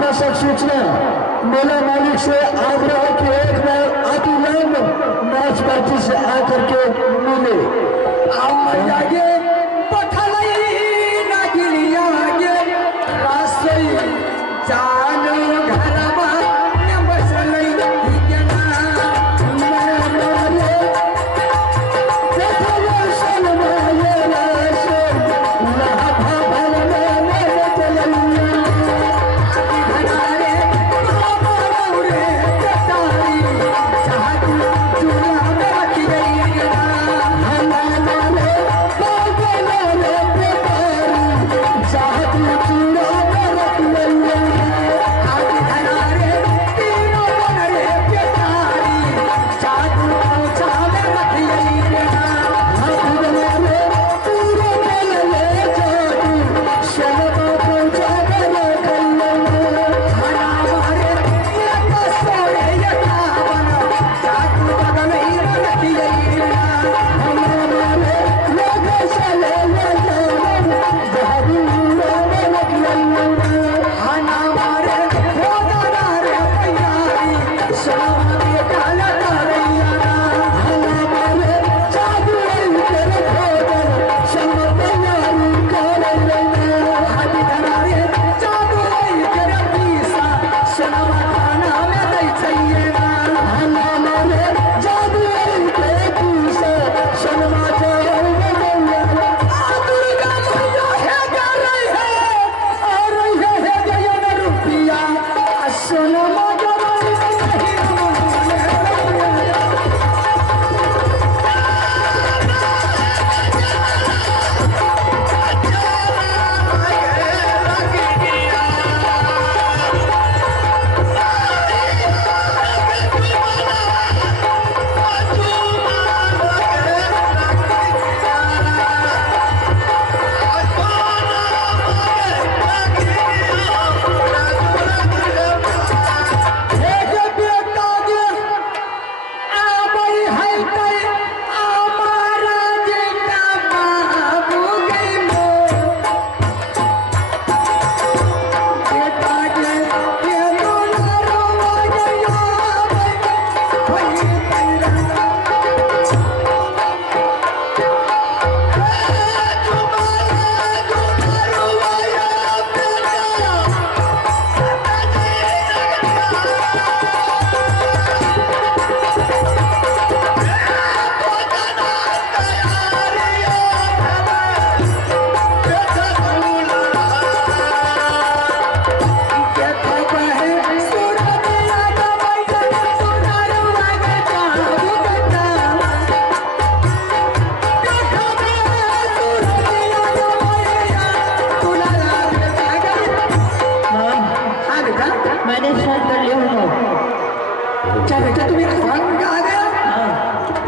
आवश्यक सूचना मेला मालिक से आग्रह कि एक बार अतिलंब मैच पार्टी से आकर के मिले।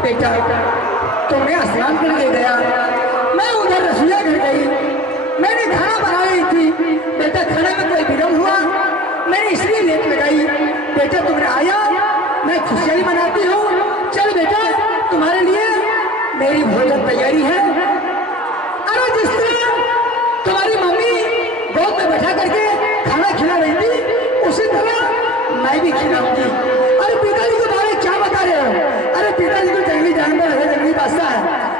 बेटा तुम्हें स्नान कर ले गया, मैं उधर रसोईया घर गई, मैंने खाना बना रही थी। बेटा खाने में कोई विलम्ब हुआ, मैंने इसलिए लेट लगाई। बेटा तुमने आया, मैं खुशियाँ मनाती हूँ। चल बेटा तुम्हारे लिए मेरी भोजन तैयारी है। अरे जिस तरह तुम्हारी मम्मी गोद में बैठा करके खाना खिला रही थी, उसी तरह मैं भी खिलाऊंगी। अरे पिताजी के बारे में क्या बता रहे हो? अरे पिताजी को जंगली जानवर है, जंगली बादशाह है,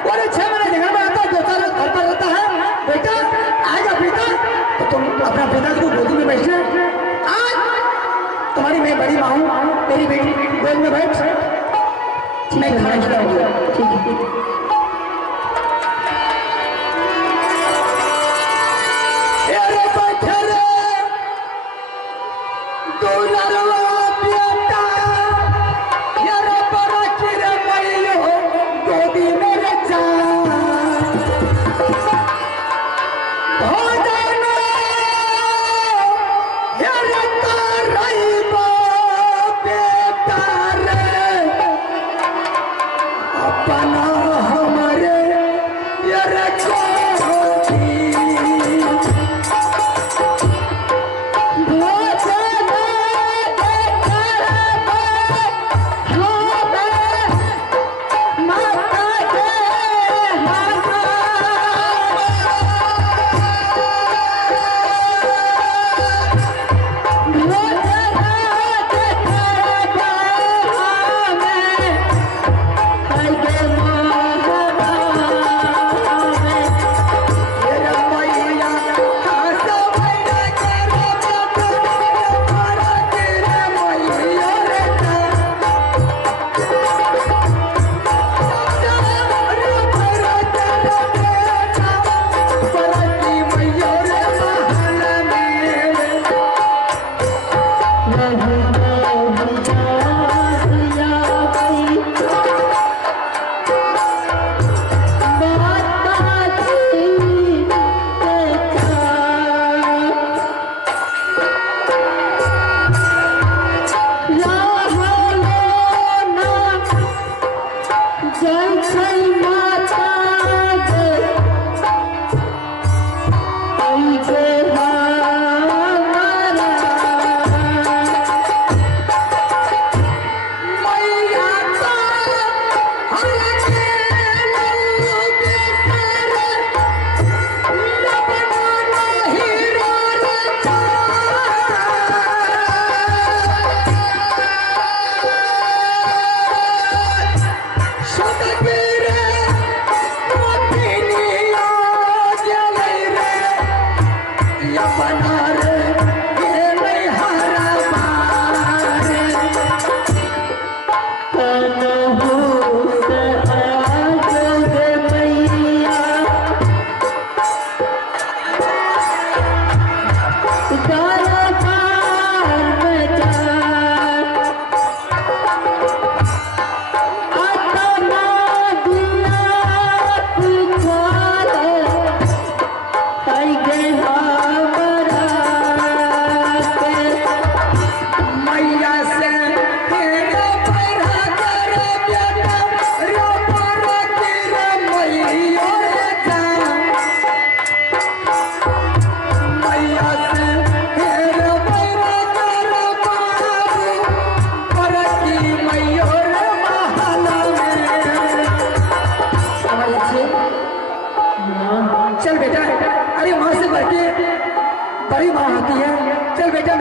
और 6 महीने जंगल में रहता है, 2 साल घर पर रहता है। बेटा आएगा पिता तो तुम अपना पिताजी को गोदी में बैठे। आज तुम्हारी मैं बड़ी माँ हूँ, मेरी बेटी गोद में बैठ, मैं खाना खिलाऊंगी। ठीक है।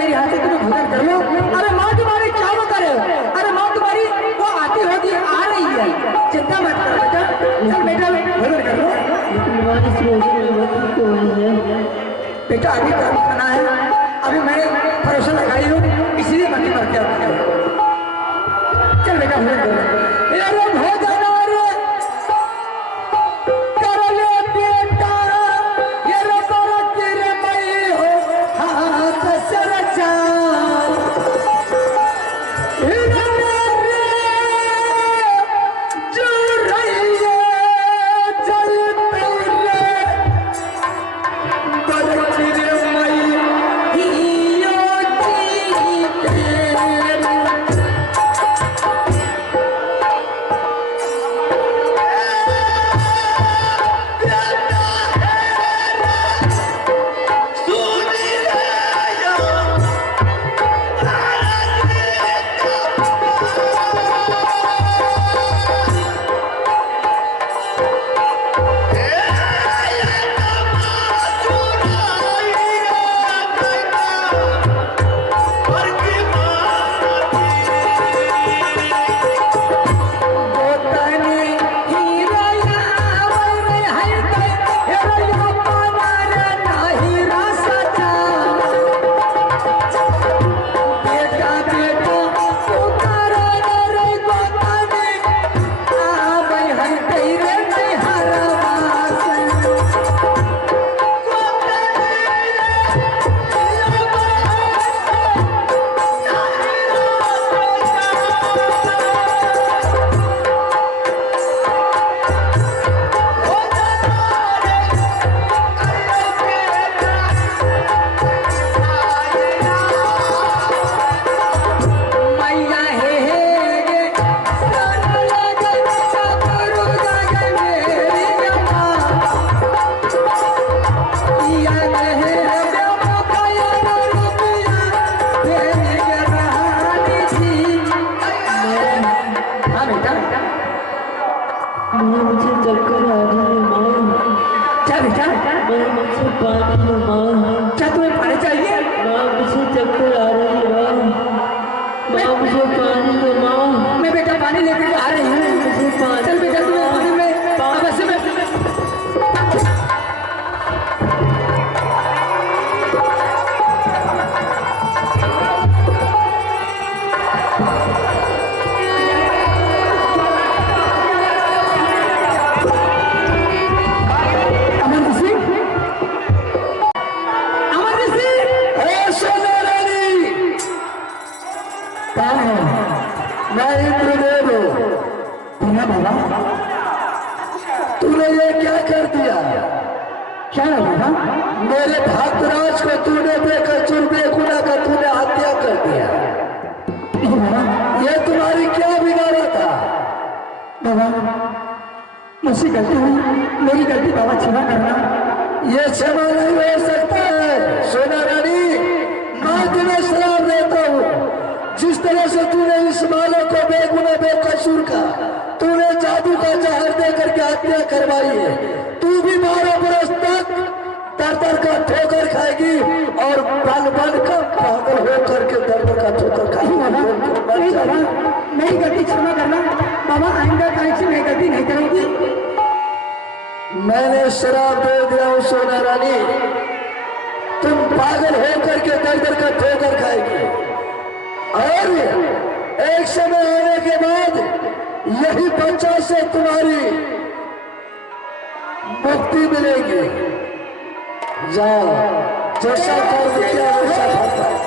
मेरी हाथ से तुम्हें भोजन कर लो। अरे माँ तुम्हारी क्या वो करे, अरे माँ तुम्हारी वो आती होगी, आ रही है, चिंता मत करो बेटा। चल बेटा भोजन कर लो। बेटा अभी तो अभी खाना है, अभी मैंने परोसा लगाई हूँ, इसीलिए मत मर गया। चल बेटा भोजन कर लो। क्या तुम्हें पानी चाहिए? मुझे चक्कर आ रही है माँ, मुझे पानी दो माँ। मैं बेटा पानी लेकर आ रही हूँ। चल बेटा तुम्हें पानी में अवश्य में। मैं इंद्रदेव हूँ। बाबा तूने ये क्या कर दिया? क्या है बाबा? मेरे भक्तराज को तूने बेकसूर बेगुनाह का तूने हत्या कर दिया। ये तुम्हारी क्या बिगाड़ा था? बाबा मुझसे गलती हुई, मेरी गलती बाबा क्षमा करना। ये क्षमा नहीं हो सकता है सोना रानी। मैं तुम्हें श्राप देता हूँ, जिस तरह से तूने इस बालक को बेगुनाह बेकसूर का तूने जादू का जहर दे करके हत्या करवाई है, तू भी 12 बरस तक दर का ठोकर खाएगी और बन बन का पागल होकर के दर्द का ठोकर खाएगी। बाबा मेरी गलती क्षमा करना बाबा, आइंदा टाइम से मैं गलती नहीं करूंगी। मैंने शराब दे दिया हूँ सोना रानी, तुम पागल होकर के दर का ठोकर खाएगी और एक समय आने के बाद यही बच्चा से तुम्हारी मुक्ति मिलेगी। जाओ, जैसा कर्म किया वैसा फल पाओ।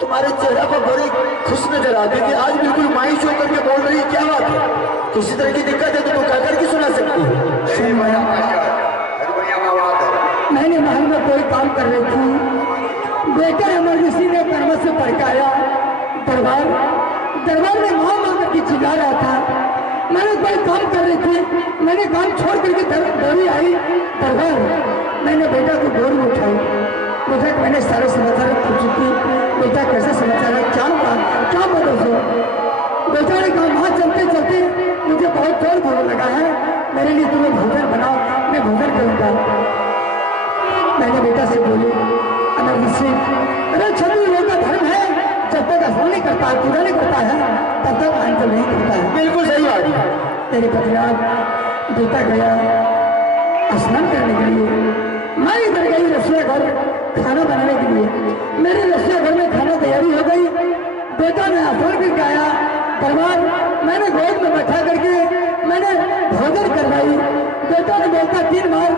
तुम्हारे चेहरा पर बड़ी खुश नजर आती थी, आज बिल्कुल मायूस होकर के बोल रही है, क्या बात है? किसी तरह की दिक्कत है तो तू क्या करके सुना सकती है? मैंने महल में कोई काम कर रही थी, बेटे इमरजेंसी ने कर्म से भड़काया, दरबार में मां मांग की चिल्ला रहा था। मैंने कोई काम कर रही थी, मैंने काम छोड़ करके दौड़ी आई दरबार। मैंने बेटा को गोद में उठाई, बेटा मैंने सारे समाचार पूछी थी, बेटा कैसे समाचार है, क्या मदद हो? बेटा ने कहा वहां चलते चलते मुझे बहुत जोर भूख लगा है, मेरे लिए तुम्हें भोजन बनाओ, मैं भोजन करूंगा। मैंने बेटा से बोली अरे छवि लोग का धर्म है, जब तक स्नान नहीं करता है, पूजा नहीं करता है, तब तक आंचल नहीं करता है। बिल्कुल सही बात है। तेरे पतिराज बेटा गया स्नान करने के लिए, मैं इधर गई रसोई घर खाना बनाने के लिए। मेरे रसोई घर में खाना तैयारी हो गई, बेटा ने स्नान करके आया दरबार। मैंने गोद में बैठा करके मैंने भोजन करवाई। बेटा ने बोलता 3 बार,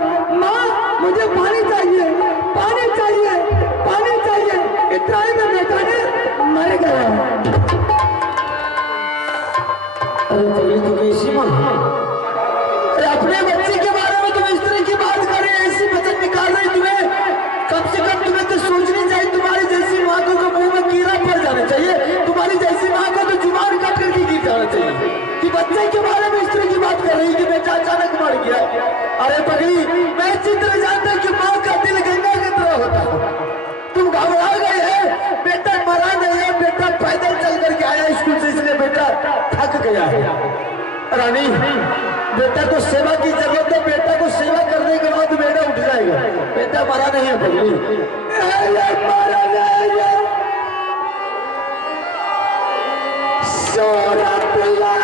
माँ मुझे पानी चाहिए, पानी चाहिए, पानी चाहिए। इतना ही में बेटा ने मर गया। अरे पगली तुम ऐसी मां, अरे अपने बच्चे के बारे में तुम इस तरह की बात कर रहे, ऐसी वचन निकाल रही, तुम्हें कम से कम तुम्हें तो सोचनी चाहिए। तुम्हारी जैसी माँ को तो मुंह में कीड़ा पड़ जाना चाहिए, तुम्हारी जैसी माँ को तो जुबान काट करके गिर जाना चाहिए कि बच्चे के बारे में इस तरह की बात कर रही कि बेटा अचानक मर गया। अरे पगली मैं अच्छी तरह जानता हूँ कि माँ का दिल गंगा की तरह होता है, तुम घबरा गए हैं? बेटा मरा नहीं है, बेटा पैदल चल करके आया स्कूल से, इसलिए बेटा थक गया है। रानी, बेटा को सेवा की जरूरत है, बेटा को सेवा करने के बाद बेटा उठ जाएगा। बेटा मरा नहीं है पगली, मरा नहीं है। सोना पिला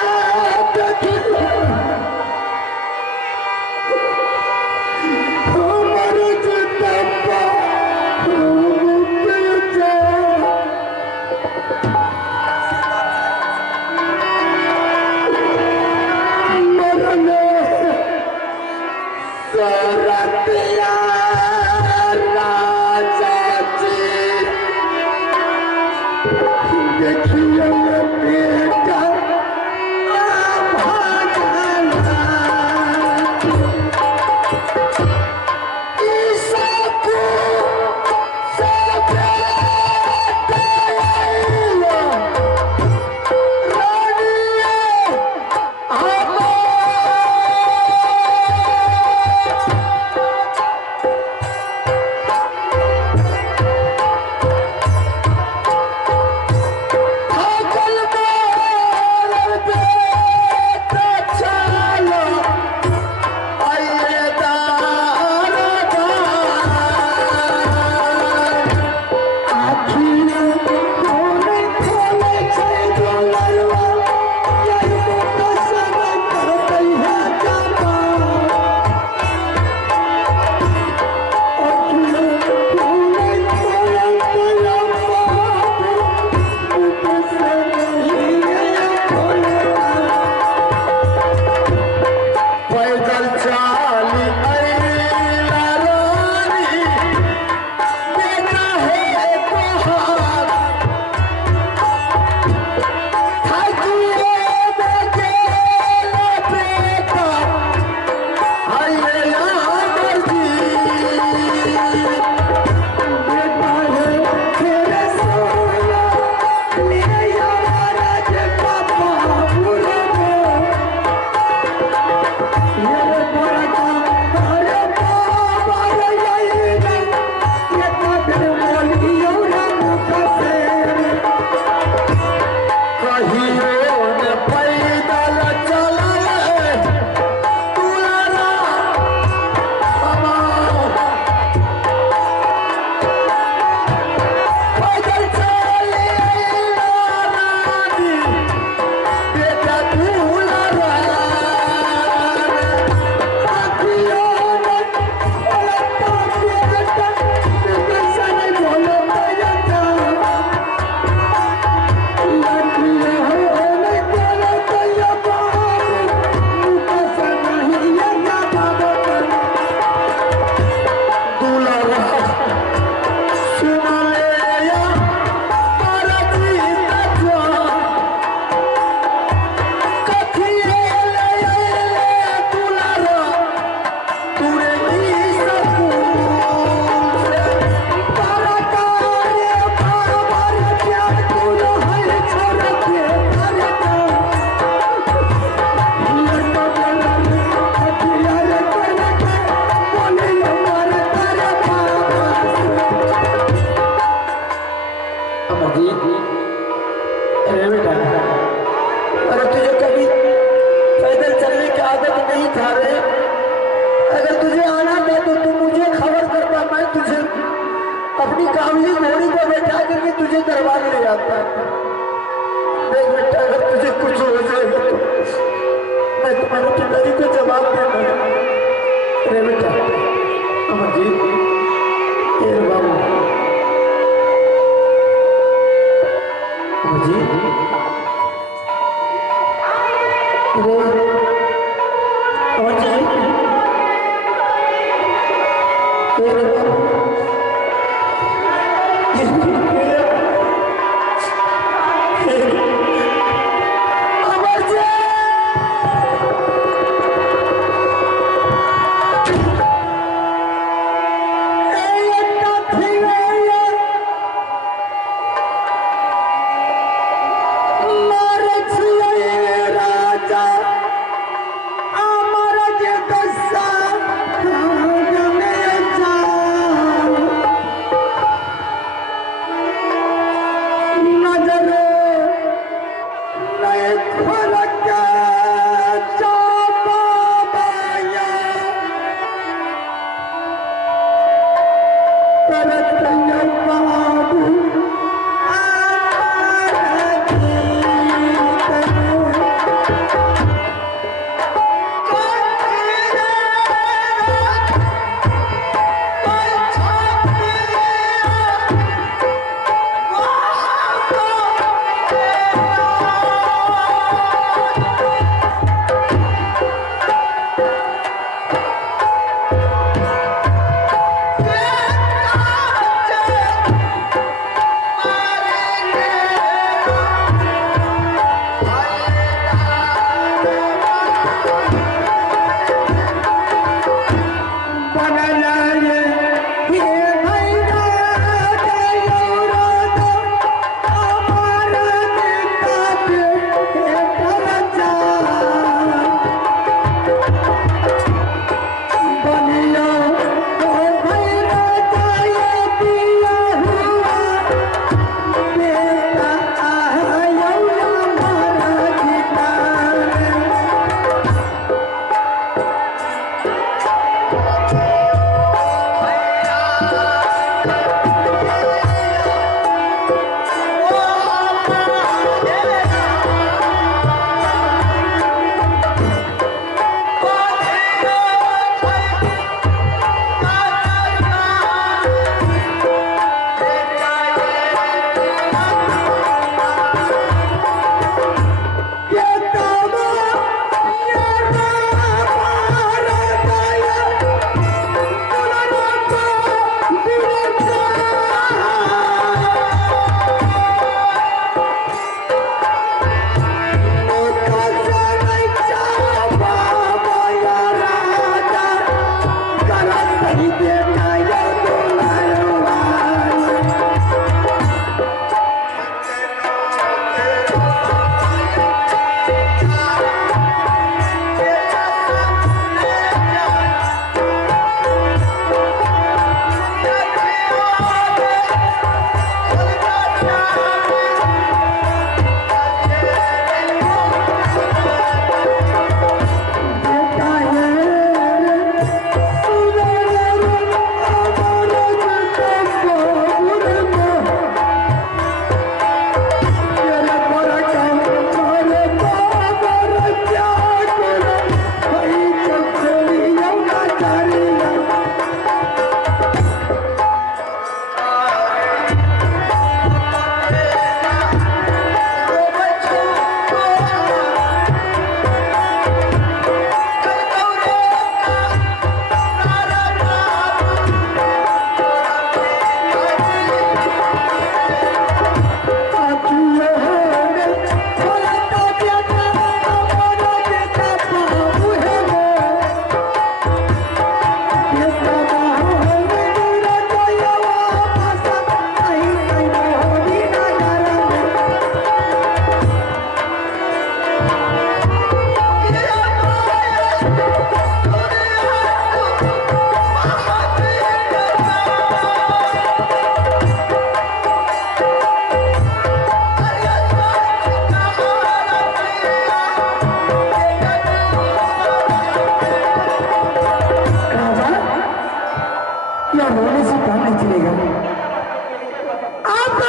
अपनी कामली घोड़ी को बैठा करके तुझे दरबार ले जाता है। देख बेटा, अगर तुझे कुछ हो जाएगा तो मैं तुम्हारे पिताजी को जवाब देना। अरे बेटा अमरजीत, ये बाबू अमरजीत,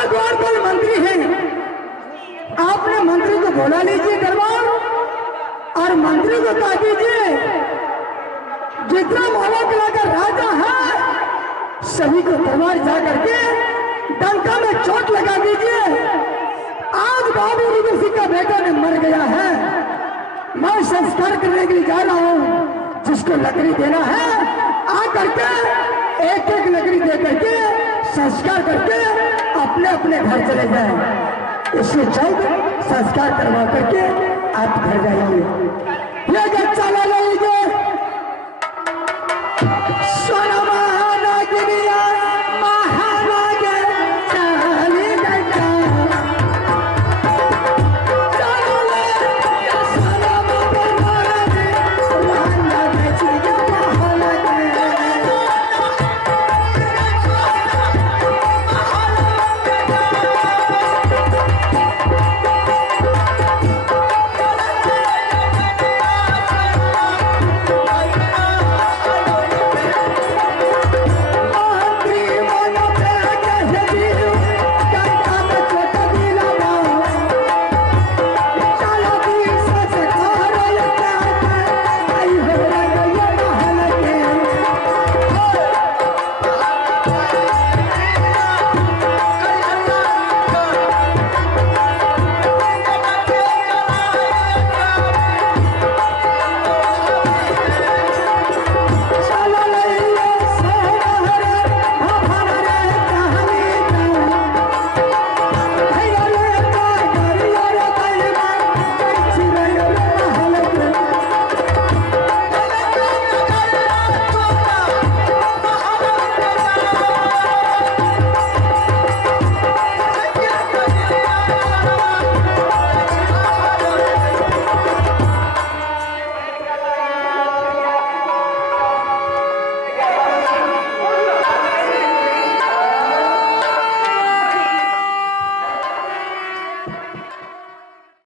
द्वार पर मंत्री हैं, आपने मंत्री को बुला लीजिए दरबार और मंत्री को कह दीजिए जितना मोहल्ला कला का राजा है सभी को दरबार जा करके डंका में चोट लगा दीजिए। आज बाबू रुद्र सिंह का बेटा ने मर गया है, मैं संस्कार करने के लिए जा रहा हूँ। जिसको लकड़ी देना है आ करके एक एक लकड़ी दे करके संस्कार करके अपने अपने घर चले जाएं। इससे जल्द संस्कार करवा करके आप घर जाइए। ये